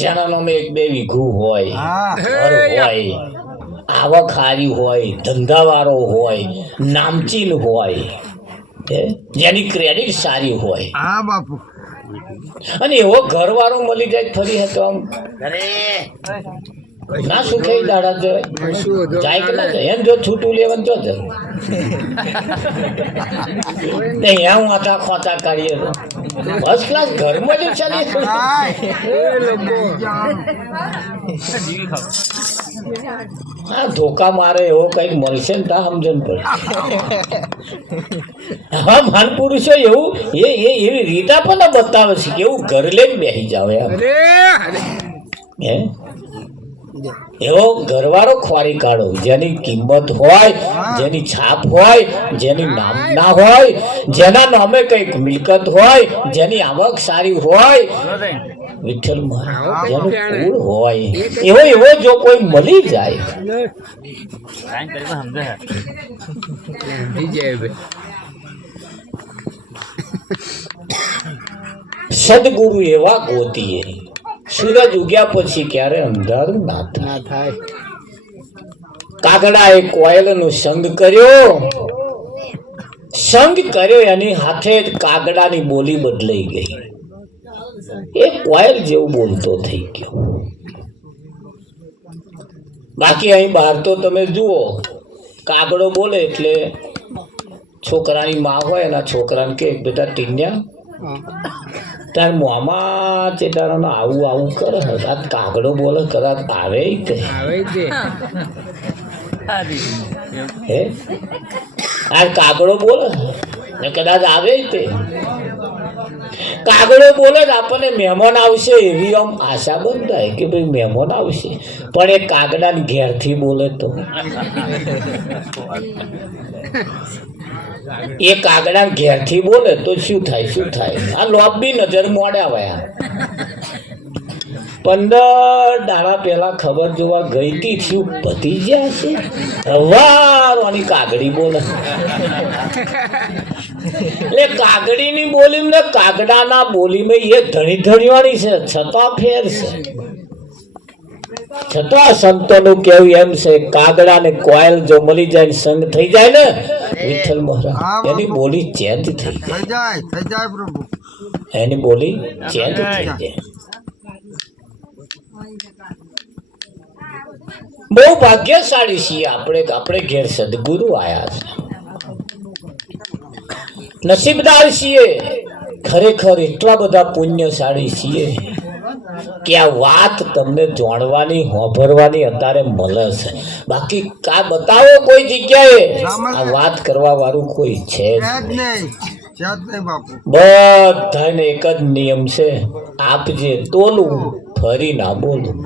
જેના નામે 1-2 વીઘું હોય, ઘર હોય, આવક હારી હોય, ધંધાવાળો હોય, નામચીન હોય, જેની ક્રેડિટ સારી હોય, હા બાપુ, અને એવો ઘરવાળો મળી જાય ફરી હતો આમ ના સુખે દાડા જાય કે ના જાય. એમ જો છૂટું લેવાનું તો અહીંયા હું આટા ખોટા કાઢીએ તો ફર્સ્ટ ક્લાસ ઘરમાં જ ચાલી. હા, ધોકા મારે એવો કઈક મળશે ને તા સમજણ પડે. હા, માન પુરુષો એવું એવી રીત આપણને બતાવે છે કે એવું ઘર લઈને બેસી જાવ એમ. હે એવો ઘરવાળો ખોરી કાઢો જેની કિંમત હોય, જેની છાપ હોય, જેની નામના હોય, જેના નામે કઈક મિલકત હોય, જેની આવક સારી હોય, વિઠ્ઠલ જેનું કુળ હોય એવો જો કોઈ મળી જાય, સદગુરુ એવા ગોતીએ સૂરજ ઉગ્યા પછી ક્યારે અંધારું ના થાય. કાગડાએ કોયલનો સંગ કર્યો એની હાથે જ કાગડાની બોલી બદલાઈ ગઈ. એ કોયલ જેવું બોલતો થઈ ગયો. બાકી અહીં બહાર તો તમે જુઓ, કાગડો બોલે એટલે છોકરાની માં હોય એના છોકરાને કે બેટા ટીન્યા તાર મોમાં ચેટાનો આવું કરે. આ કાગડો બોલે કદાચ આવે તે હે આ કાગડો બોલે ને કદાચ આવે તે. કાગડો બોલે જ આપણને મહેમાન આવશે એવી આમ આશા બંધાય કે ભાઈ મહેમાન આવશે, પણ એ કાગડાને ઘેરથી બોલે તો એ કાગડા ઘેરથી બોલે તો શું થાય? આ લોબી નજર મોડા વયા 15 દાડા પહેલા ખબર જોવા ગઈ હતી, શું પતી ગયા છે હવારની કાગડી બોલે. એટલે કાગડીની બોલી ને કાગડાના બોલીમાં એ ધણીવાળી છે, છતાં ફેર છે. છતાં સંતોનું કેવું એમ છે, કાગડા ને કોયલ જો મળી જાય સંગ થઈ જાય ને વિઠ્ઠલ મહારાજ એની બોલી ચેન્જ થઈ જાય પ્રભુ. એની બોલી ચેન્જ થઈ જાય. બહુ ભાગ્યશાળી છીએ આપણે ઘેર સદગુરુ આયા છે, નસીબદાર છીએ. ખરેખર એટલા બધા પુણ્યશાળી છીએ કે આ વાત તમને જાણવાની હોભરવાની અત્યારે મળે છે. બાકી કા બતાવો કોઈ જગ્યાએ આ વાત કરવા વાળું કોઈ છે જ નહીં. બધાને એક જ નિયમ છે, આપજે તોલું ફરી ના બોલું.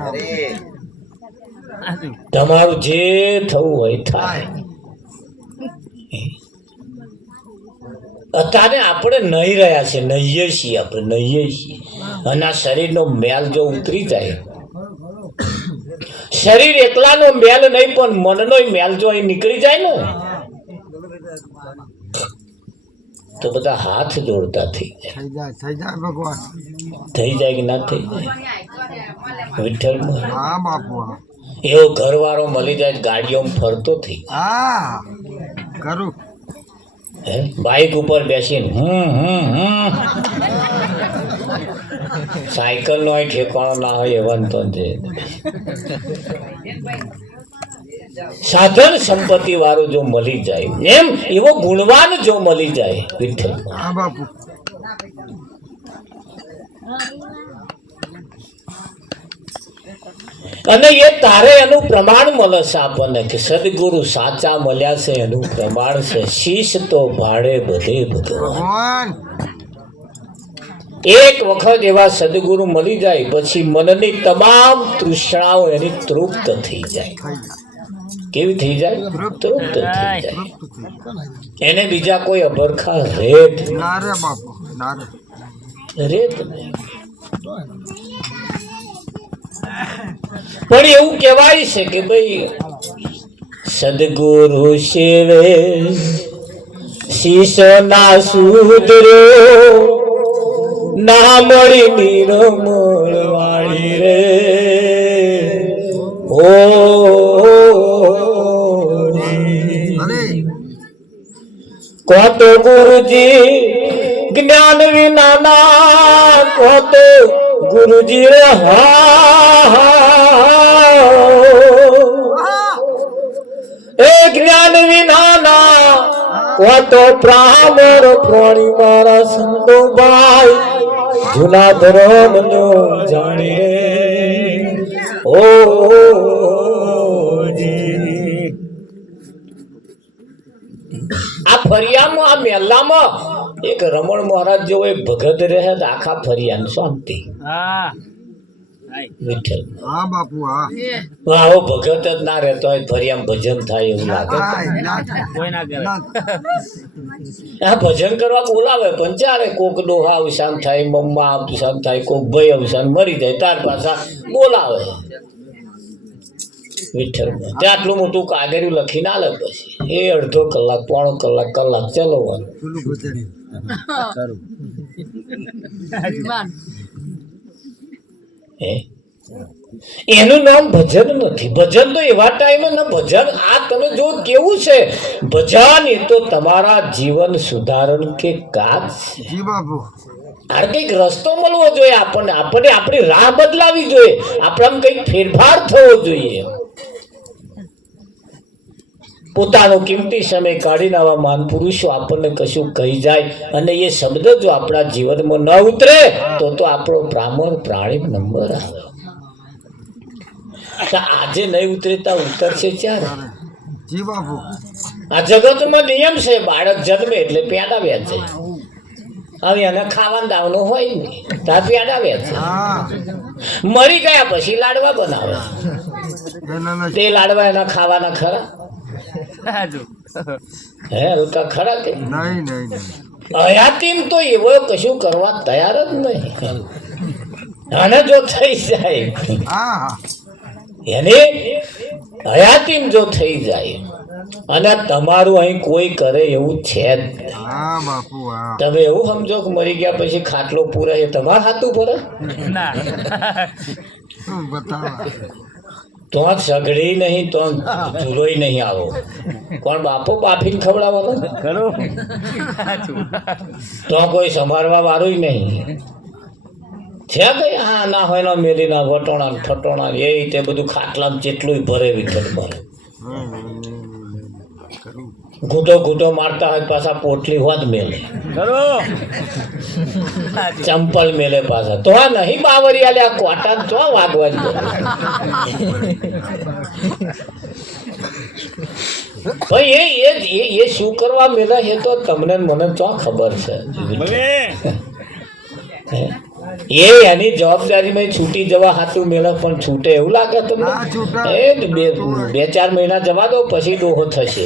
તમારું જે થવું હોય થાય. અત્યારે આપણે નહીં રહ્યા છે, નહીએ છીએ આપણે, અને આ શરીરનો મેલ જો ઉતરી જાય, શરીર એકલાનો મેલ નહીં પણ મનનો મેલ જો અહીં નીકળી જાય ને તો બધા હાથ જોડતા થઈ જાય. ભગવાન થઈ જાય કે ના થઈ જાય? વિઠ્ઠલ એવો ઘરવાળો મળી જાય, ગાડીઓમાં ફરતો થઈ જાય, બાઇક ઉપર બેસીને સાયકલ નો ઠેકાણો ના હોય એવા તો સાધન સંપત્તિ વાળું જો મળી જાય, એમ એવો ગુણવાન જો મળી જાય વિઠ્ઠલ, અને એ તારે એનું પ્રમાણ મળે છે આપણને કે સદગુરુ સાચા મળ્યા છે. એનું પ્રમાણ છે શીશ તો ભાડે બધે ભગવાન. એક વખત એવા સદગુરુ મળી જાય પછી મનની તમામ તૃષ્ણાઓ એની તૃપ્ત થઈ જાય. કેવી થઈ જાય? તૃપ્ત થઈ જાય. એને બીજા કોઈ અભરખા રેત નહીં. પણ એવું કહેવાય છે કે ભાઈ સદગુરુ શિવે શીશો ના સુધરો ના મળી નિરમળ વાળી રે ઓ કો તો ગુરુજી જ્ઞાન વિનાના કો તો ગુરુજી રે એ જ્ઞાન વિનાના કો તો બ્રાહ્મણ પ્રાણી મારા સંતોભાઈ જૂના ધર્મ નો જાણે ઓ આ ફરિયામાં આ મેલામાં એક રમણ મહારાજ જેવો એક ભગત રહે તો આખા ફરિયાને શાંતિ વિઠ્ઠલ હા બાપુ હા આવો ભગત જ ના રહેતો હોય ફરિયામાં ભજન થાય એવું લાગે આ ભજન કરવા બોલાવે પણ ચારે કોક ડોહા અવસાન થાય મમ્મા અવસાન થાય કોક ભાઈ અવસાન મરી જાય તાર પાછા બોલાવે વિઠ્ઠલ ત્યાં આટલું મોટું કાગળિયું લખીને આલે પછી એ અડધો કલાક પોણો કલાક ચલાવવાનું એનું નામ ભજન નથી. ભજન તો એવા ટાઈમે ને ભજન આ તમે જો કેવું છે ભજન એ તો તમારા જીવન સુધારણ કે કાજ છે. આ કંઈક રસ્તો મળવો જોઈએ આપણને આપણી રાહ બદલાવી જોઈએ આપણામાં કંઈક ફેરફાર થવો જોઈએ. પોતાનો કિંમતી સમય કાઢીને આવા મહાન પુરુષો આપણને કશું કહી જાય અને એ શબ્દ જો આપણા જીવનમાં ન ઉતરે તો આપણો બ્રાહ્મણ પ્રાણી નંબર આવે. આજે નહીં ઉતરે તો ઉતરશે ત્યારે. આ જગતમાં નિયમ છે બાળક જન્મે એટલે પેડા વેચે. હવે એને ખાવાનું દાવનો હોય ને ત્યાં પેડા વેચે. મરી ગયા પછી લાડવા બનાવે. તે લાડવા એના ખાવાના ખરા હે હલકા ખરા કે હયાતીમ તો એવો કશું કરવા તૈયાર જ નહીં. અને જો થઈ જાય એને હયાતીમ જો થઈ જાય અને તમારું અહીં કોઈ કરે એવું છે જ તમે એવું સમજો કે મરી ગયા પછી ખાટલો પૂરા એ તમારા હાથું ભરે તો સગડી નહીં તો ચૂલોય નહીં આવો કોણ બાપો બાફીને ખવડાવવાનો તો કોઈ સંભાળવા વાળું નહીં છે કઈ હા ના હોય ના મેલીના વટોણા ઠટોણા એ રીતે બધું ખાટલામાં જેટલું ભરે વિઠ્ઠલ ભરે. ઘૂંટો મારતા હોય પાછા પોટલી હોત મેલે ચંપલ મેલે પાછા તો આ નહીં બાવરિયા લે આ કોટા તો વાગવા જ ભાઈ એ શું કરવા મેલે એ તો તમને મને તો ખબર છે. એ એની જવાબદારીમાં છૂટી જવા હાથું મેળવ પણ છૂટે એવું લાગે તમને? એ બે ચાર મહિના જવા દો પછી ડોહો થશે.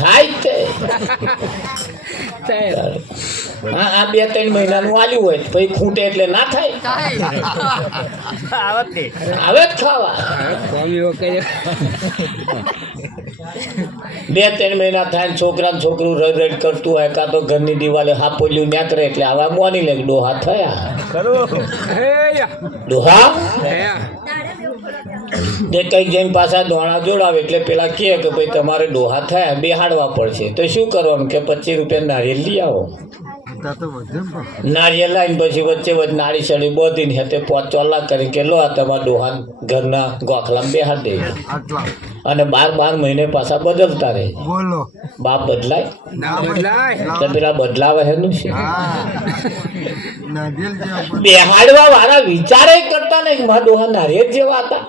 થાય આ 2-3 મહિનાનું આલ્યું હોય પછી ખૂટે એટલે ના થાય આવે જ ખાવા. 2-3 મહિના થાય છોકરાને છોકરું રડ રડ કરતું હોય કાં તો ઘરની દિવાલે હાપોલ્યું ન્યાકરે એટલે આવા મોની લે ડોહા થયા. ડોહા તે કઈ જઈને પાછા દોણા જોડાવે એટલે પેલા કહે કે ભાઈ તમારે ડોહા થયા બેહાડવા પડશે તો શું કરવાનું કે 25 રૂપિયા નારિયેળ લઈ આવો. નારિયેળ લાવીને પછી વચ્ચે નાળી સળી બોધીને તે 5 ચોલા કરી કે લો આ તમારા ડોહા ઘરના ગોખલામાં બેહાડી દે અને 12 મહિને પાછા બદલતા રહે. બાપ બદલાય તો પેલા બદલાવે એનું છે. બેહાડવા વાળા વિચારે કરતા નહીં મારા ડોહા નારિયેળ જેવા હતા.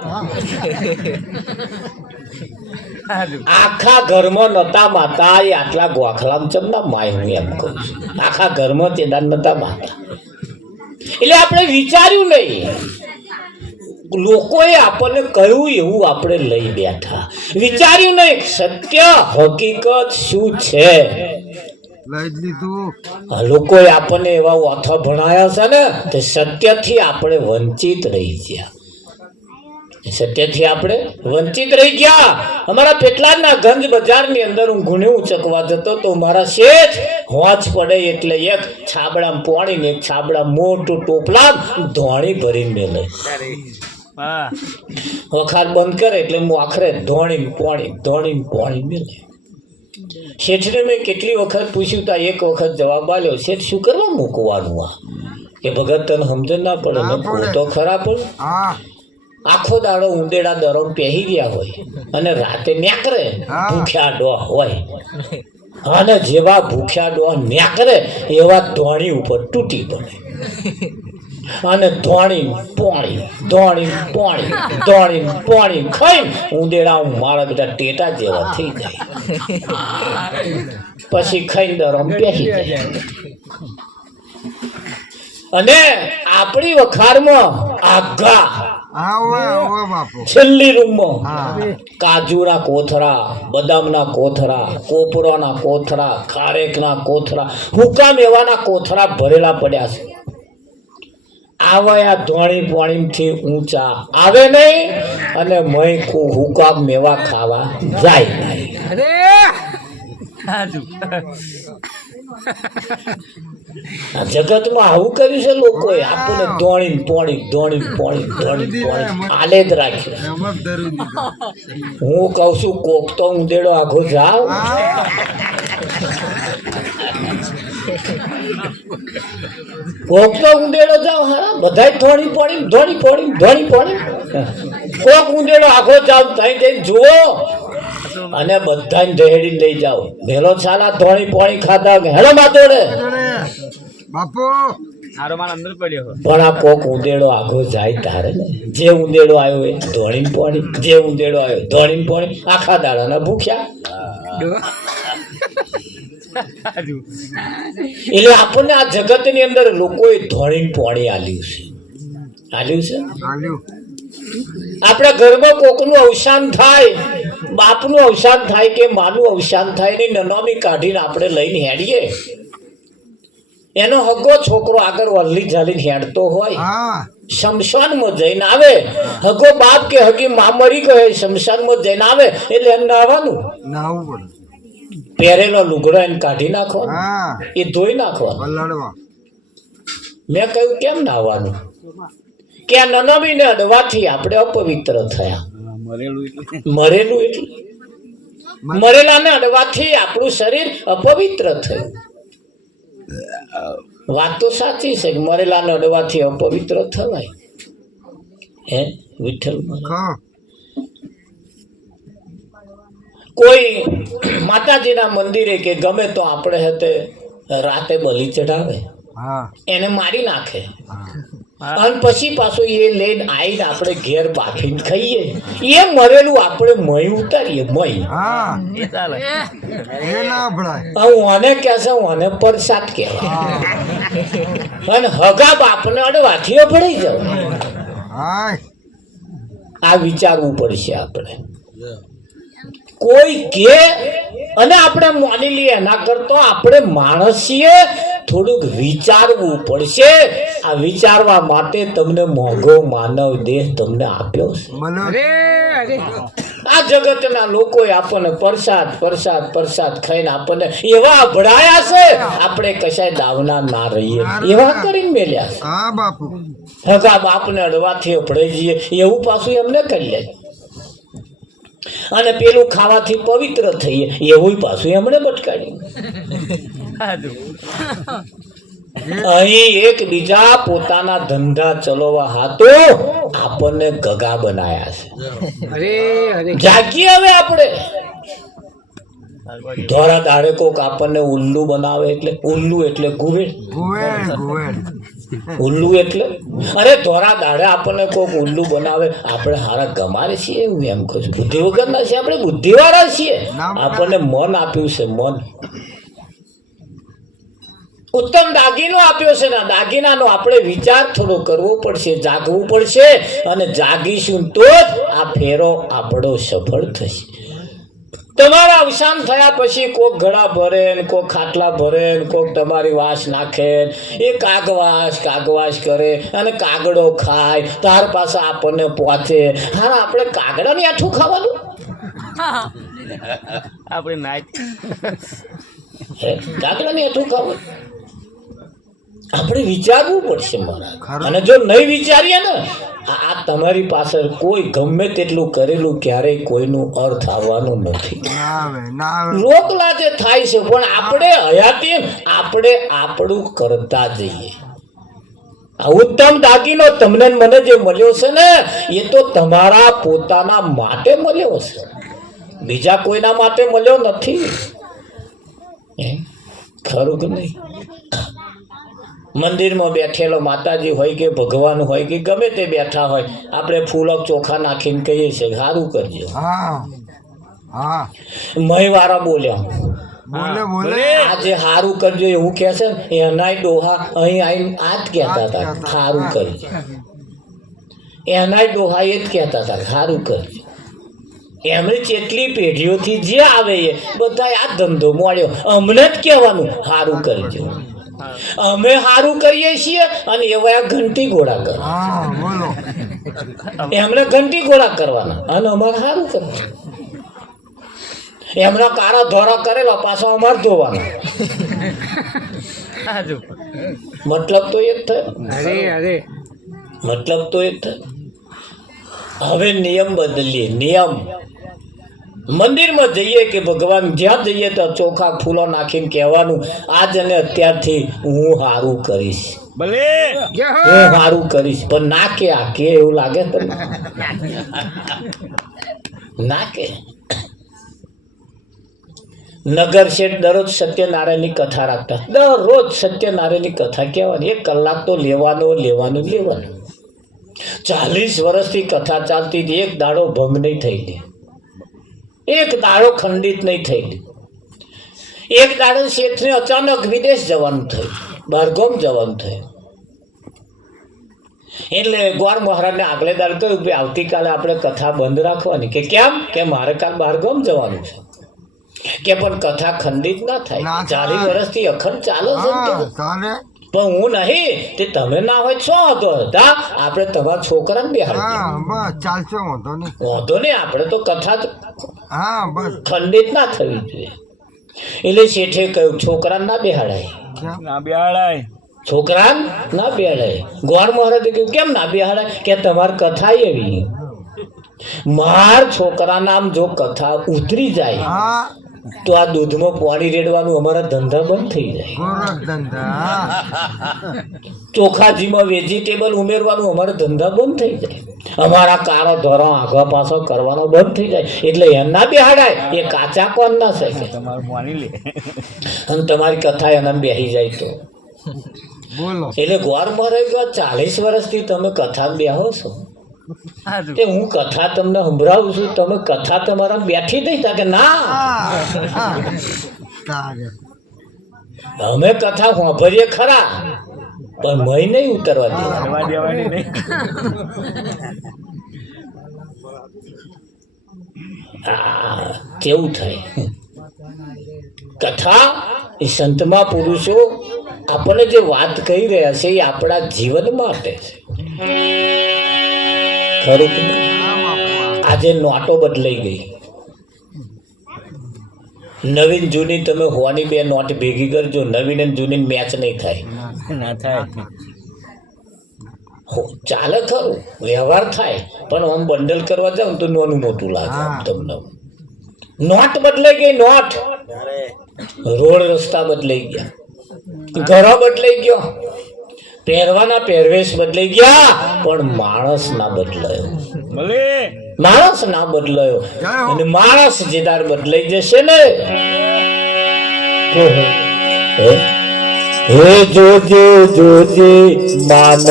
આખા ઘરમાં નતા માતા એ આટલા ગોખલામાં ચમના માય હું એમ કહું છું. આખા ઘરમાં તેડા નતા માતા એટલે આપણે વિચાર્યું નહીં. લોકોએ આપણને કહ્યું એવું આપણે લઈ બેઠા વિચાર્યું નહીં સત્ય હકીકત શું છે. લોકોએ આપણને એવા ઓથા ભણાયા છે ને તે સત્યથી આપણે વંચિત રહી ગયા. સત્યથી આપણે વંચિત રહી ગયા. અમારા પેટલાદના ગંજ બજારની અંદર હું ગુણ્યું ઉચકવા જતો તો મારા શેઠ હોંચ પડે એટલે એક છાબડામાં પોણી ને એક છાબડા મોટું ટોપલા ધોણી ભરીને મેલે. વખાર બંધ કરે એટલે હું આખરે ધોણી પોણી મેલે. શેઠને મેં કેટલી વખત પૂછ્યું તા એક વખત જવાબ આલ્યો, શેઠ શું કરવા મૂકવાનું આ? કે ભગત તને સમજણ ના પડે ને તો ખરા પડે. આખો દાડો ઉંદેડા દરમ પહેરી ગયા હોય અને રાતે ન્યાકરે ભૂખ્યા ડોહ હોય, અને જેવા ભૂખ્યા ડોહ ન્યાકરે એવા ધોણી ઉપર તૂટી પડે અને ધોણી પોણી ખાઈને ઉંદેડા મારા બધા ટેટા જેવા થઈ જાય. પછી ખાઈને દરમ પહેરી જાય. અને આપણી વખારમાં આઘા છેલ્લી રૂમમાં કાજુના કોથરા, બદામના કોથરા, કોપરાના કોથરા, ખારેકના કોથરા, હુકામ એવાના કોથરા ભરેલા પડ્યા છે. આવા ધોણી પોણીથી ઊંચા આવે નહીં અને મય હુકામ મેવા ખાવા જાય નહીં. જગતમાં આવું કર્યું છે લોકોએ. આપણને ધોણી પોણી આલે જ રાખ્યું. હું કઉ છું કોક તો ઉંદેડો આઘો જાવ. કોક તો ઉંદેડો જાવ. હા, બધા ધોણી પોણી કોક ઉંદેડો આઘો જાવ ત્યાં જઈને જુઓ અને બધાને ઢહેડી લઈ જાઓ. ભેલો છાલા ધોણી પોણી ખાધા હેલો માતોડે બાપુ પણ આ કોક ઉંદેડો આઘો જાય તારે ને. જે ઉંદેડો આવ્યો એ ધોણી પોણી, જે ઉંદેડો આવ્યો ધોણી પોણી, આખા દાડાના ભૂખ્યા. એટલે આપણને આ જગતની અંદર લોકોએ ધોણી પોણી આલ્યું છે. આપણા ઘરમાં કોકનું અવસાન થાય, બાપનું અવસાન થાય કે માનું અવસાન થાય ને નનામી કાઢીને આપણે લઈને હેડીએ. એનો હગો છોકરો આગળ વલ્લી ઝાલીને હેડતો હોય, શમશાનમાં જઈને આવે. હગો બાપ કે હગી મામરી કહે શમશાનમાં જઈને આવે એટલે એમ નાવાનું, પહેરેલો લુગડો એને કાઢી નાખવાનો, એ ધોઈ નાખવાનો. મેં કહ્યું કેમ નાવાનું? કે આ નનમીને અડવાથી આપણે અપવિત્ર થયા. મરેલું એટલે મરેલાને અડવાથી આપણું શરીર અપવિત્ર થયું. વાત તો સાચી છે કે મરેલાને અડવાથી અપવિત્ર થવાય. હે વિઠ્ઠલ, કોઈ માતાજીના મંદિરે કે ગમે તો આપણે હતે રાતે બલી ચડાવે, એને મારી નાખે અને પછી પાછો એ લઈને આવીને આપણે ઘેર બાફીને ખાઈએ. એ મરેલું આપણે મય ઉતારીએ. મને કહેશે મને પ્રસાદ કહેવાય અને હગા બાપને અડવાથી અભડાઈ જાવ. આ વિચારવું પડશે આપણે. કોઈ કે અને આપણે માની લઈએ એના કરતા આપણે માણસ છીએ, થોડુંક વિચારવું પડશે. આ વિચારવા માટે તમને મોંઘો માનવ દેહ તમને આપ્યો છે. આ જગતના લોકોએ આપણને પ્રસાદ ખાઈને આપણને એવા ભળાયા છે, આપણે કશાય દાવના ના રહીએ એવા કરીને મેલ્યા છે. હગા બાપને અડવાથી અભડાઈ જઈએ એવું પાછું એમને કરી લે. અને પેલું ખાવાથી પવિત્ર થઈએ એવું પાછું એમણે બટકાડ્યું. અહીં એકબીજા પોતાના ધંધા ચલાવવા હાતો આપણને ગગા બનાયા છે. જાગીએ હવે આપણે. ધોરા દાડે કોક આપણને ઉલ્લુ બનાવે એટલે ઉલ્લુ એટલે ગુવેડ. ઉલ્લુ એટલે અરે ધોરા દાડે આપણને કોક ઉલ્લુ બનાવે આપણે હારા ગમારે છીએ એવું એમ કહું છું. બુદ્ધિ વગરના છીએ આપણે, બુદ્ધિવાળા છીએ. આપણને મન આપ્યું છે, મન ઉત્તમ દાગીનો આપ્યો છે ને દાગીનાનો આપણે વિચાર થોડો કરવો પડશે, જાગવું પડશે. અને જાગીશું તો જ આ ફેરો આપણો સફળ થશે. તમારા અવસાન થયા પછી કોક ઘડા ભરે ને કોક ખાટલા ભરે ને કોક તમારી વાસ નાખે, એ કાગવાસ કરે અને કાગડો ખાય, તાર પાસે આપણને પહોંચે. હા, આપણે કાગડાની આઠું ખાવાનું? આપણે નાચ કાગડાની આઠું ખાવાનું? આપણે વિચારવું પડશે મારા. અને જો નહીં વિચારીએ ને, આ તમારી પાછળ કોઈ ગમે તેટલું કરેલું ક્યારેય કોઈનું અર્થ આવવાનું નથી. રોકલા જે થાય છે, પણ આપણે હયાતી આપણે આપણું કરતા જઈએ. આ ઉત્તમ દાગીનો તમને મને જે મળ્યો છે ને, એ તો તમારા પોતાના માટે મળ્યો છે, બીજા કોઈના માટે મળ્યો નથી. ખરું કે નહીં? મંદિરમાં બેઠેલો માતાજી હોય કે ભગવાન હોય કે ગમે તે બેઠા હોય, આપણે ફૂલ ચોખા નાખીને કહીએ છીએ સારું કરજો. મહીવાળા બોલ્યા, આજે સારું કરજો એવું કે છે ને, એનાય ડોહા અહીં આવીને આ જ કહેતા હતા સારું કરજો. એનાય ડોહા એ જ કહેતા હતા સારું કરજો. એમની જેટલી પેઢીઓથી જે આવે એ બધા આ ધંધો મળ્યો, અમને જ કહેવાનું સારું કરજો. અમે સારું કરીએ છીએ અને એવા ઘંટી ઘોડા કરે. એમને ઘંટી ઘોડા કરવાના અને અમારે સારું કરવાનું. એમના કાળા ધોરા કરેલા પાછા અમારે ધોવાના. મતલબ તો એક થયો. મતલબ તો એક થયો. હવે નિયમ બદલીએ. નિયમ મંદિરમાં જઈએ કે ભગવાન જ્યાં જઈએ તો ચોખા ફૂલો નાખીને કહેવાનું, આજ અને અત્યારથી હું સારું કરીશ, હું સારું કરીશ. પણ ના કે આ કે એવું લાગે તો ના કે. નગર શેઠ દરરોજ સત્યનારાયણની કથા રાખતા, દરરોજ સત્યનારાયણની કથા કહેવાની. 1 કલાક તો લેવાનું. 40 વર્ષથી કથા ચાલતી હતી, એક દાડો ભંગ નહીં થયેલી, એક દાડો ખંડિત નહીં થયેલી. એક દાડો શેઠને અચાનક વિદેશ જવાનું થયું, બહારગામ જવાનું થયું. એટલે ગોર મહારાજને આગલે દાડે કહ્યું કે આવતીકાલે આપણે કથા બંધ રાખવાની. કે કેમ? કે મારે કાલ બહારગામ જવાનું છે. કે પણ કથા ખંડિત ના થાય, 40 વર્ષથી અખંડ ચાલે છે. પણ હું નહીં તે તમે ના હોય શું હતો? આપણે તમારા છોકરાને બેહાડી વાંધો નહીં, આપણે તો કથા ખંડિત ના થવી જોઈએ. એટલે શેઠે કહ્યું છોકરાને ના બેહાડાય, છોકરાને ના બેહાડાય. ગોર મહારાજે કહ્યું કેમ ના બેહાડાય? કે તમારી કથા એવી, માર છોકરાના આમ જો કથા ઉતરી જાય તો આ દૂધમાં પાણી રેડવાનું અમારા ધંધા બંધ થઈ જાય. ચોખાજીમાં વેજીટેબલ ઉમેરવાનું અમારા ધંધા બંધ થઈ જાય. અમારા કાળો ધોરણ આગળ પાછો કરવાનો બંધ થઈ જાય. એટલે એમના બેહાડાય, એ કાચા કોણ ના શકે. અને તમારી કથા એના બેસી જાય તો એટલે ગોર મહારાજ 40 વર્ષથી તમે કથા બેહો છો. તે હું કથા તમને સંભળાવું છું, તમે કથા તમારા બેઠી નહીં થાય કે ના? અમે કથા સાંભળીએ ખરા, પણ મય નહીં ઉતરવા દેવાની. કેવું થાય? કથા એ સંતમા પુરુષો આપણને જે વાત કહી રહ્યા છે એ આપણા જીવન માટે છે. ખરું કે આજે નોટો બદલાઈ ગઈ. નવીન જૂની તમે હોવાની 2 નોટ ભેગી કરજો, નવીન અને જૂની મેચ નહીં થાય. ચાલે ખરું, વ્યવહાર થાય, પણ આમ બંડલ કરવા જાવ તો નાનું મોટું લાગે તમને. નોટ બદલાઈ ગઈ, નોટ. રોડ રસ્તા બદલાઈ ગયા, ઘરો બદલાઈ ગયો, પહેરવાના પહેરવેશ બદલાઈ ગયા, પણ માણસ ના બદલાયો. માણસ ના બદલાયો. અને માણસ જેદાર બદલાઈ જશે ને, હે જોજે જોજે માનવ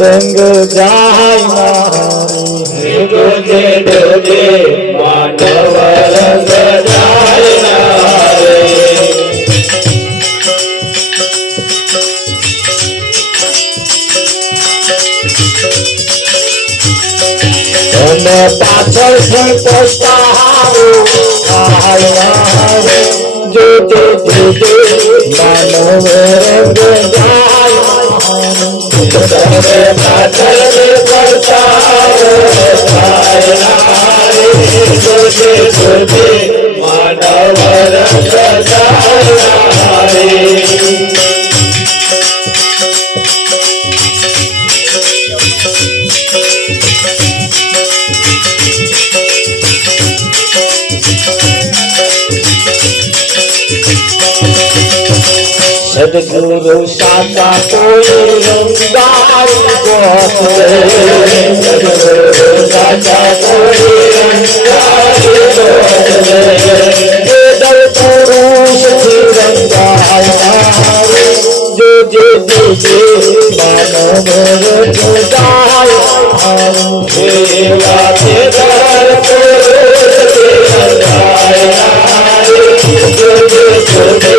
રંગ જાય, હે જોજે જોજે માનવ રંગ જાય. અને પાછળથી પસ્તાહારો जो जो जो जो मानो रंग जाए माथल मानव रंग जाए सदगुरु साचा कोई रंगार गोत सदगुरु साचा कोई रंगार गोत वेदल पुरुष रंगार जो जो जो जो मानव रंगार सेवा सेवार पुरुष रंगार जो जो जो जो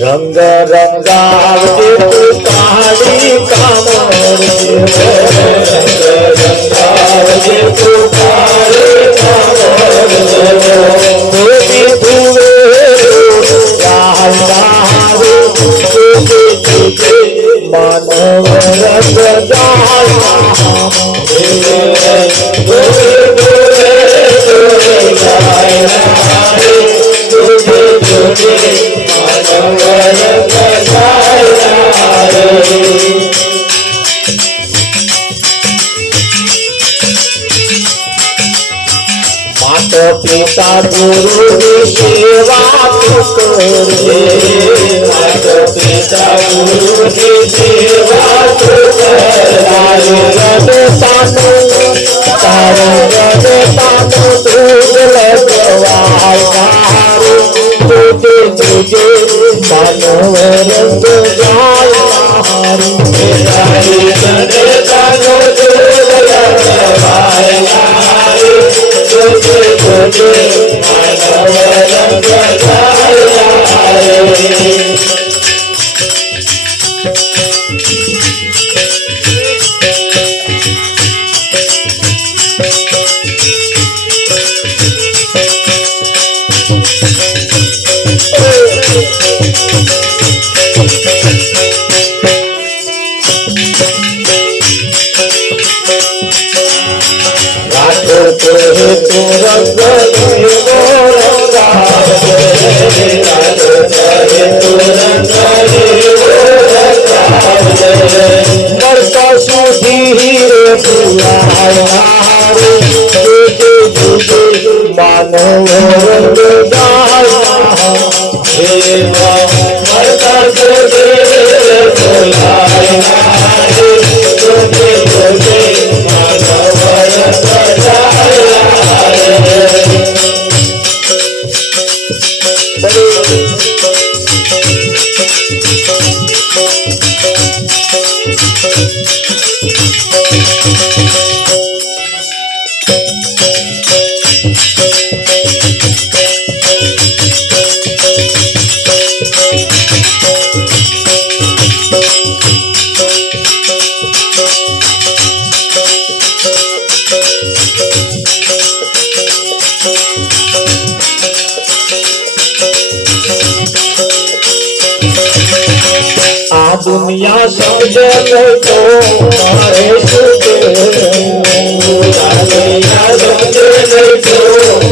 रंग रंगावती पुतारी कामर रंगावती पुतारी कामर मोती धुए राहु मानव रंग जाय माता पिता गुरु की सेवा करे माता पिता गुरु की सेवा करे तानो दूध लगवाए तुझे तुझे मानव रंग जाय तानो दूध लगवाए तुझे तुझे मानव रंग जाय तू रंग मरता सुधी मानव रंग मरता दुनिया समझे तो मारे सुखे दुनिया समझे तो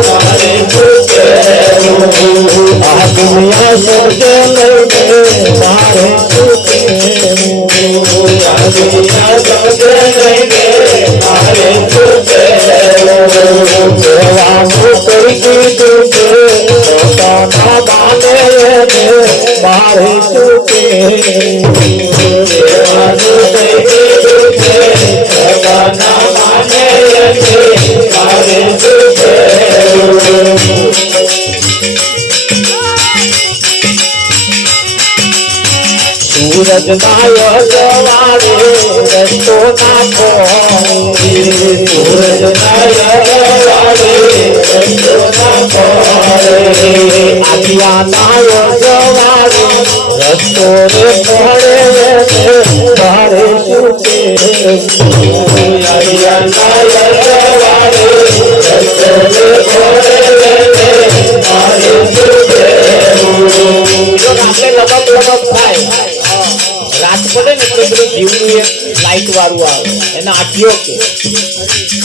मारे सुखे दुनिया समझे मारे सुखे दुनिया समझे मारे सुखे मारे सुखे સૂરજ ના યજવાડે રસ્તો ના ખોળે સૂરજ ના યજવાડે રસ્તો ના ખોળે આદિયા ના યજવાડે રસ્તો રે ખોળે મારે શું કેવું આદિયા ના યજવાડે રસ્તો રે ખોળે મારે શું કેવું જો આપણે લબક લબક થાય રાત પડે ને એટલે પેલું જીવનું એક લાઈટ વાળું આવે એના આઠીઓ કે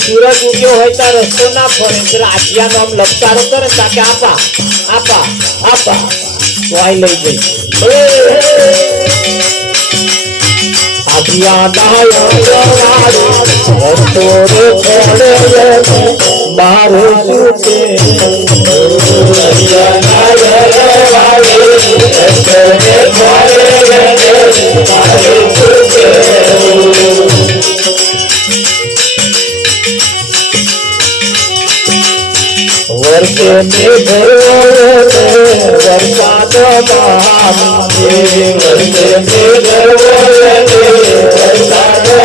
સૂરજ ઉગ્યો હોય તો રસ્તો ના ફરે પેલા આઠિયાનો આમ લપતારો કરે તાકે આપા આપા આપા વાય લઈ ગઈ આઠિયા દાયો વાળો રસ્તો રે ખોળે મારે શું કે આઠિયા દાયો વાળો રસ્તો રે ખોળે મારે શું કે वर्षे में वरसाद वर्षे में वरसाद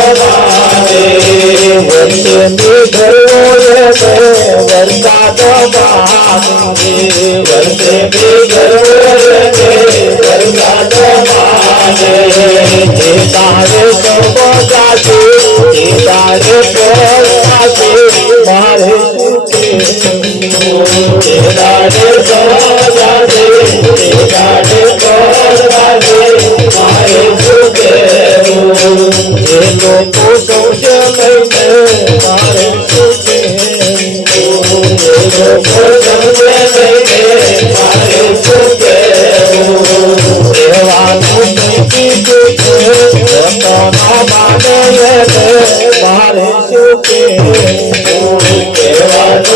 वर्षे में वरसाद वर्षे में वरसाद तारे सब जाते तारे जाते मारे तेरारे जाते तेरारे मारे सुखे ये लोग सोचे नहीं मारे सुखे ये लोग समझे नहीं मारे सुखे देवानु नहीं मारे सुखे देवानु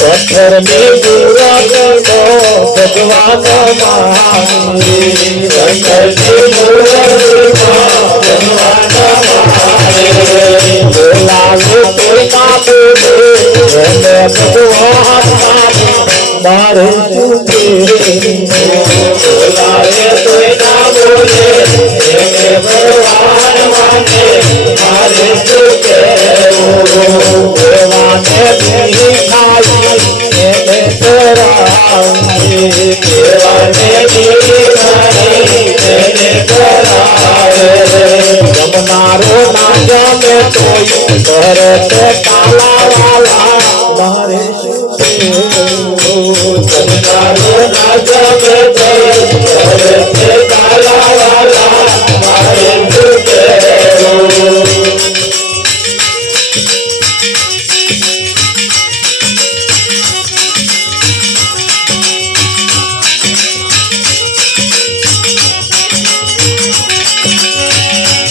पत्थर में पूरा करो भगवान मारे पत्थर में पूरा भगवान मारे बोलावे कोई ना बोले भगवान मारे सुखे बोलावे कोई ना बोले भगवान मारे सुखे भगवान भी खाई जमनारो नाजा में कोई करते काला वाला मारे जमनारो नाजा में कोई करते काला वाला मारे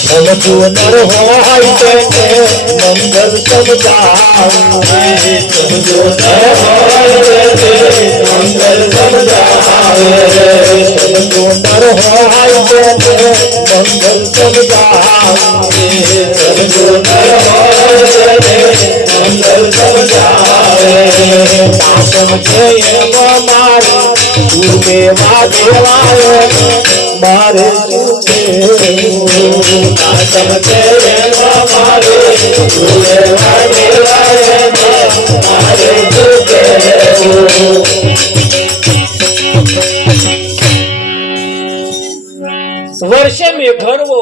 समझो नर होय तेने मंगल समझावे समझो नर होय तेने मंगल समझावे समझो नर होय तेने मंगल समझावे समझो नर होय तेने मंगल समझावे ना समझे एवं मारे पूर्वे वादेवाए मारे सुखे ना समझे मारे पूर्वे वादेवाए मारे सुखे વર્ષે મેઘરવો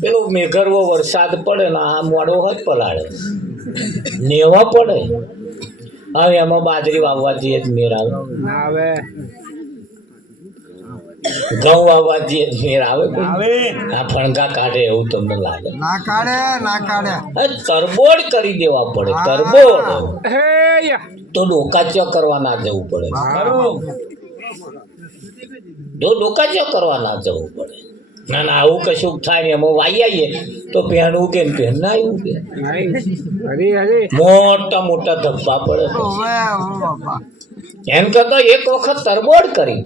પેલો મેઘરવો વરસાદ પડે ને આ મોડો જ પલાળે નેવા પડે હવે એમાં બાજરી વાવવા જઈએ મેર આવે ઘઉં વાવવા જઈએ મેર આવે આ ફણગા કાઢે એવું તમને લાગે ના કાઢે તરબોળ કરી દેવા પડે તરબોળ તો ડોકાચો કરવા ના જવું પડે જો ડોકાચો કરવા ના જવું પડે ના ના આવું કશું થાય ને એમાં વાઈ આવીએ તો પહેણ ઉગે ને પહેણ ના ઉગે મોટા મોટા ધબ્બા પડે એમ કરતા એક વખત તરબોળ કરી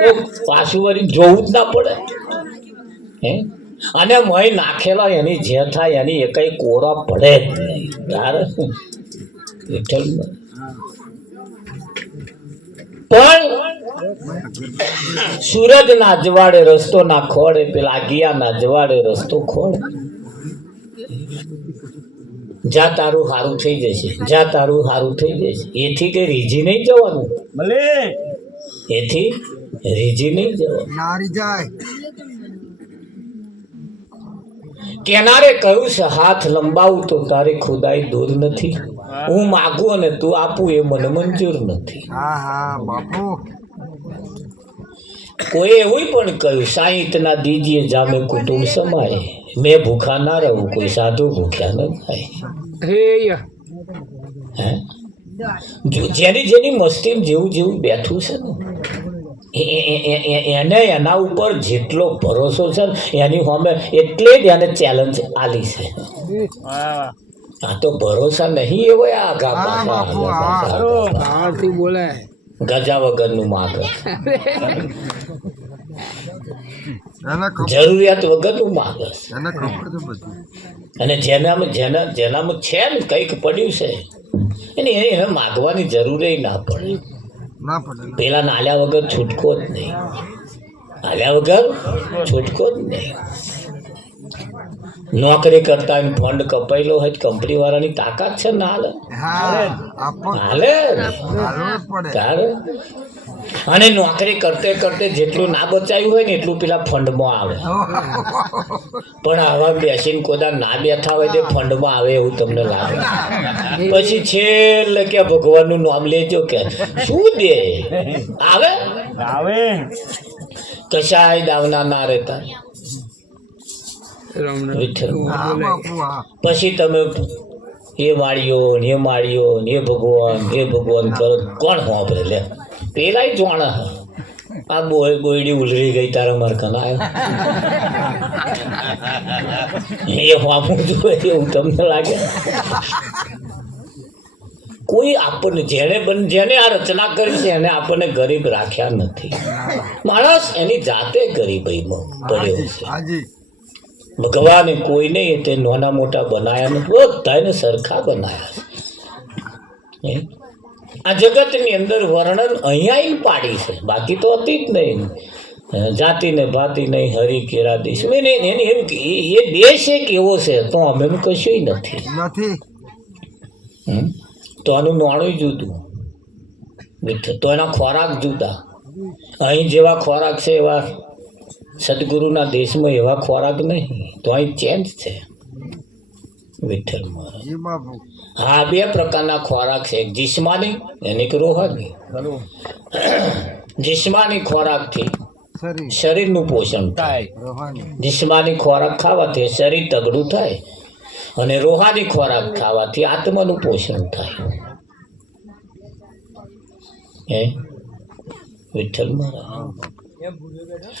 તો પાછું વળી જોવું જ ના પડે હે અને મય નાખેલા એની જે થાય એની એ કઈ કોરા પડે જ નહીં તારે વિઠ્ઠલ પણ સૂરજ ના અજવાળે રસ્તો ના ખોડે પેલા ગયા ના અજવાળે રસ્તો ખોડે જા તારું સારું થઈ જશે જા તારું સારું થઈ જશે એથી કઈ રીઝી નહીં જવાનું ભલે એથી રીઝી નહીં જવાનું કેનારે કહ્યું છે હાથ લંબાવું તો તારી ખુદાઈ દૂર નથી હું માગું અને તું આપું એ મને મંજૂર નથી કોઈ એવું પણ કહ્યું સાઈત ના દીજીએ જામે કુટુંબ સમાય મેં ભૂખા ના રહું કોઈ સાધુ ભૂખ્યા ન થાય જેની જેની મસ્તી જેવું જેવું બેઠું છે ને એને એના ઉપર જેટલો ભરોસો છે એની સામે એટલે જ એને ચેલેન્જ આલી છે આ તો ભરોસા નહીં એવો આગા પાછા ગજા વગરનું માગ જરૂરિયાત વગરનું માગ અને જેનામાં છે ને કંઈક પડ્યું છે એને માગવાની જરૂર ના પડે પેલા નાલ્યા વગર છૂટકો જ નહીં નાલ્યા વગર છૂટકો જ નહીં નોકરી કરતા ફંડ કપાયેલો હોય કંપની વાળાની તાકાત છે ને હાલે તારે અને નોકરી કરતે કરતે જેટલું ના બચાવ્યું હોય ને એટલું પેલા ફંડમાં આવે પણ આવા બેસીને કોદા ના બેઠા હોય તે ફંડમાં આવે એવું તમને લાગે પછી છેલ્લે કે ભગવાનનું નામ લેજો કે શું દે આવે આવે કશાય દાવના ના રહેતા પછી તમે એ માળીઓ ને એ ભગવાન કરો કોણ વાપરે લે પેલા જોણા આ બોયડી ઉલરી ગઈ તારા મારખા આવ્યો એ વાપું જોઈએ એવું તમને લાગે કોઈ આપણને જેને આ રચના કરી છે એને આપણને ગરીબ રાખ્યા નથી માણસ એની જાતે ગરીબીમાં પડ્યો છે ભગવાને કોઈને તે નાના મોટા બનાયા નથી બધાને સરખા બનાયા છે આ જગતની અંદર વર્ણન અહીંયા પાડી છે બાકી તો હતી જ નહીં જાતિ ને ભાતિ નહીં હરી કેરા દેશ એની એમ કે એ દેશ એક એવો છે તો અમે કશું નથી તો આનું નાણું જુદું તો એના ખોરાક જુદા અહીં જેવા ખોરાક છે એવા સદગુરુના દેશમાં એવા ખોરાક નહીં તો અહીં ચેન્જ છે વિઠ્ઠલ હા બે પ્રકારના ખોરાક છે એક જિસ્માની અને એક રોહાની જિસ્માની ખોરાકથી શરીરનું પોષણ થાય જિસ્માની ખોરાક ખાવાથી શરીર તગડું થાય અને રોહાની ખોરાક ખાવાથી આત્માનું પોષણ થાય હે વિઠ્ઠલ મહારાજ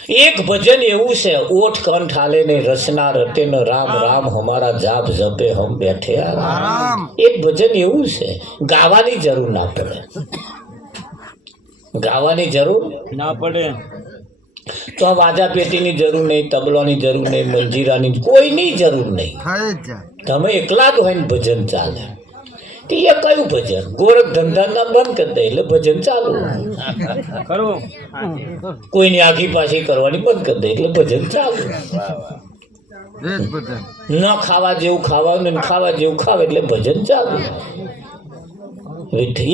એક ભજન એવું છે ઓઠ કંઠ હાલે ને રસના રતે ન રામ રામ હમારા જાપ જપે હમ બેઠે આરામ એક ભજન એવું છે ગાવાની જરૂર ના પડે ગાવાની જરૂર ના પડે તો વાજા પેટીની જરૂર નહીં તબલાની જરૂર નહીં મંજીરાની કોઈની જરૂર નહીં તમે એકલા જ હોય ને ભજન ચાલે એ કયું ભજન ગોરખ ધંધા ના બંધ કરી દે એટલે ભજન ચાલુ કોઈની આગી પાછી કરવાની બંધ કરી દે એટલે ભજન ચાલુ ન ખાવા જેવું ખાવાનું ને ખાવા જેવું ખાવે એટલે ભજન ચાલુ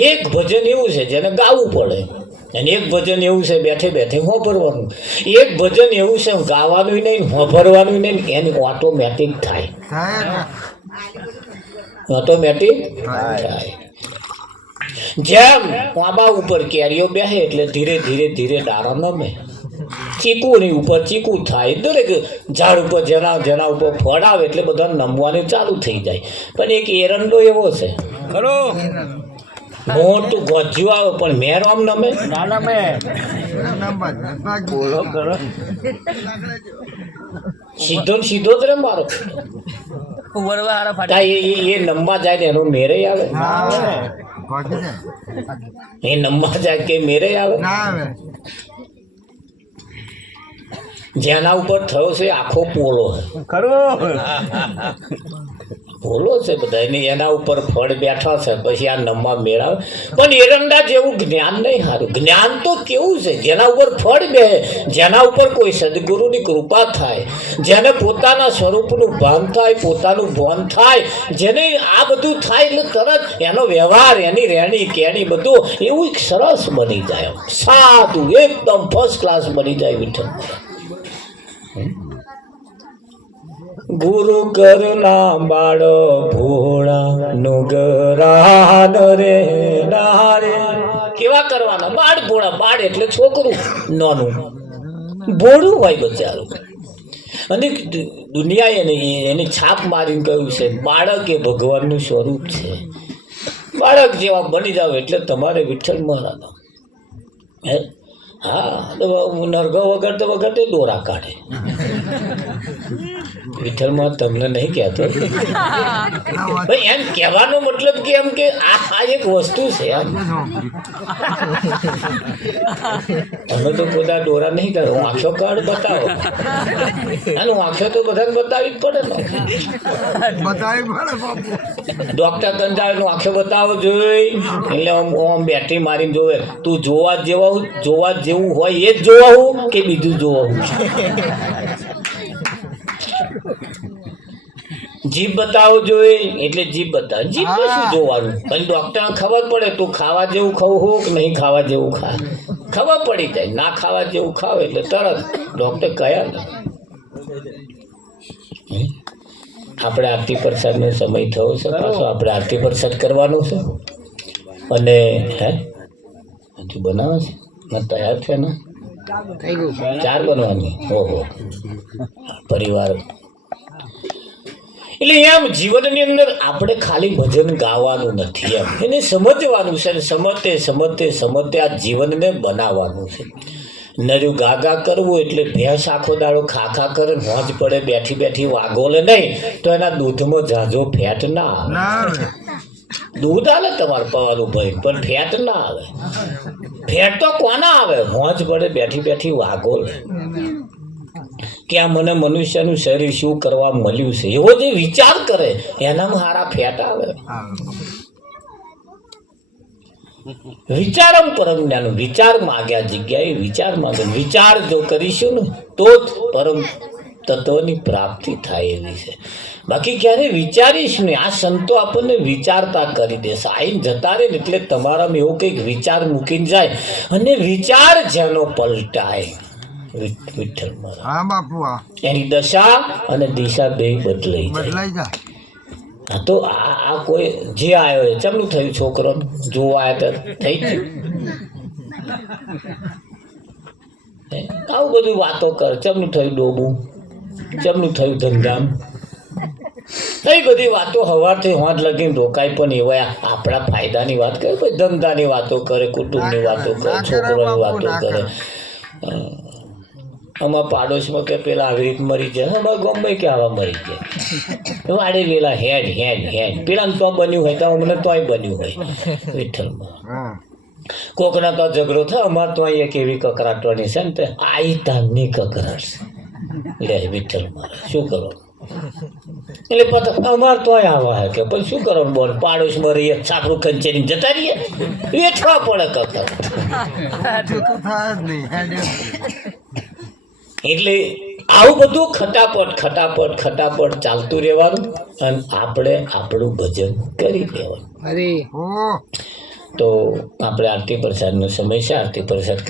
એક ભજન એવું છે જેને ગાવું પડે અને એક ભજન એવું છે બેઠે બેઠે હોભરવાનું એક ભજન એવું છે ગાવાનું નહીં હોભરવાનું નહીં એની ઓટોમેટિક થાય ઓટોમેટિક થાય જેમ આંબા ઉપર કેરીઓ બેસે એટલે ધીરે ધીરે ધીરે ડાળા નમે ચીકુની ઉપર ચીકુ થાય દરેક ઝાડ ઉપર જેના ઉપર ફળ આવે એટલે બધા નમવાનું ચાલુ થઈ જાય પણ એક એરંડો એવો છે ખરો મોટું ગોજ્યું આવે પણ મેર આમ નમે ના નમે બોલો કરો સીધો ને સીધો જ રે મારો એ નંબા જાય ને એનો મેરે આવે એ નંબા જાય કે મેરે આવે જેના ઉપર થયો છે આખો પોલો પોલો છે બધા એના ઉપર ફળ બેઠા છે પછી આ નમવા મેળાવે પણ એરંડા જેવું જ્ઞાન નહીં સારું જ્ઞાન તો કેવું છે જેના ઉપર ફળ બે જેના ઉપર કોઈ સદગુરુની કૃપા થાય જેને પોતાના સ્વરૂપનું ભાન થાય પોતાનું ભાન થાય જેને આ બધું થાય એટલે તરત એનો વ્યવહાર એની રહેણી કહેણી બધું એવું સરસ બની જાય સાદું એકદમ ફર્સ્ટ ક્લાસ બની જાય વિઠ્ઠલ ગુરુ કરના બાળ ભોળા નુગરાન રે નારે કેવા કરવાના બાળ ભોળા બાળ એટલે છોકરું નાનું ભોળું હોય બચારું અને દુનિયાએ એની છાપ મારીને કહ્યું છે બાળક એ ભગવાનનું સ્વરૂપ છે બાળક જેવા બની જાવ એટલે તમારે વિઠ્ઠલ મહારાજ હે હા નરગો વગર તો દોરા કાઢે વિઠ્ઠલમાં તમને નહીં કહેતો ભાઈ એમ કહેવાનો મતલબ કે એમ કે આ એક વસ્તુ છે એમ તમે તો પોતા દોરા નહીં કરો હું આંખો કાર્ડ બતાવો અને હું આંખો તો બધાને બતાવી જ પડે ને ડોક્ટર કંટાળે આંખો બતાવો જોઈ એટલે આમ બેટરી મારીને જોવે તું જોવા જેવું હોય એ જ જોવા હું કે બીજું જોવા હું જીભ બતાવો જોઈએ એટલે જીભ બતાવે જીભ શું જોવાનું પછી ડોક્ટરને ખબર પડે તું ખાવા જેવું ખાવું હો કે નહીં ખાવા જેવું ખા ખબર પડી જાય ના ખાવા જેવું ખાવ એટલે તરત ડોક્ટર કયા ને આપણે આરતી પ્રસાદનો સમય થયો છે પાછો આપણે આરતી પ્રસાદ કરવાનું છે અને હે હજુ બનાવે છે ના તૈયાર છે ને 4 બનવાની ઓહો પરિવાર એટલે એમ જીવનની અંદર આપણે ખાલી ભજન ગાવાનું નથી એમ એને સમજવાનું છે સમજતે આ જીવનને બનાવવાનું છે નર્યું ગાગા કરવું એટલે ભેંસ આખો દાડો ખાખા કરે મોજ પડે બેઠી વાગોલે નહીં તો એના દૂધમાં ઝાઝો ફેટ ના આવે દૂધ આવે તમારે પવાનું ભાઈ પણ ફેટ ના આવે ફેટ તો કોના આવે મોજ પડે બેઠી વાગોલે કે આ મને મનુષ્યનું શરીર શું કરવા મળ્યું છે એવો જે વિચાર કરે એનામાં સારા ફેટ આવે વિચારમ પરમ જ્ઞાન વિચાર માગ્યા જગ્યાએ વિચાર માગે વિચાર જો કરીશું ને તો જ પરમ તત્વની પ્રાપ્તિ થાય એવી છે બાકી ક્યારે વિચારીશ ને આ સંતો આપણને વિચારતા કરી દેશે આઈને જતા રહે ને એટલે તમારામાં એવો કંઈક વિચાર મૂકીને જાય અને વિચાર જેનો પલટાય વિઠ્ઠલ મહારાજ એની દશા અને દિશા બે બદલાઈ જાય હા તો આ કોઈ જે આવ્યો એ ચમનું થયું છોકરો જોવા આવ્યા તો થઈ ગયું આવું બધું વાતો કર ચમનું થયું ડોબું ચમનું થયું ધંધામ એ બધી વાતો સવારથી હોંજ લગીને રોકાય પણ એવા આપણા ફાયદાની વાત કરે કોઈ ધંધાની વાતો કરે કુટુંબની વાતો કરે છોકરોની વાતો કરે અમારા પાડોશમાં કે પેલા આવી રીતે મરી જાય અમારા ગામમાં કે આવા મરી જાય વાડે પેલા હેડ પેલા તો બન્યું હોય તો અમને તોય બન્યું હોય વિઠ્ઠલમાં કોકના તો ઝઘડો થાય અમારે તો એક એવી કકરાટવાની છે ને તે આઈ તામની કકરાટ છે લે વિઠ્ઠલમાં શું કરો એટલે પછી અમારે તોય આવા હે કે પછી શું કરવાનું બોલ પાડોશમાં રહીએ સાપડું ખંચેરીને જતા રહીએ વેચવા પડે કકર એટલે આવું બધું ખટાપટ ચાલતું રહેવાનું અને આપણે આપણું ભજન કરી દેવાનું તો આપણે આરતી પ્રસાદનો સમય છે આરતી પ્રસાદ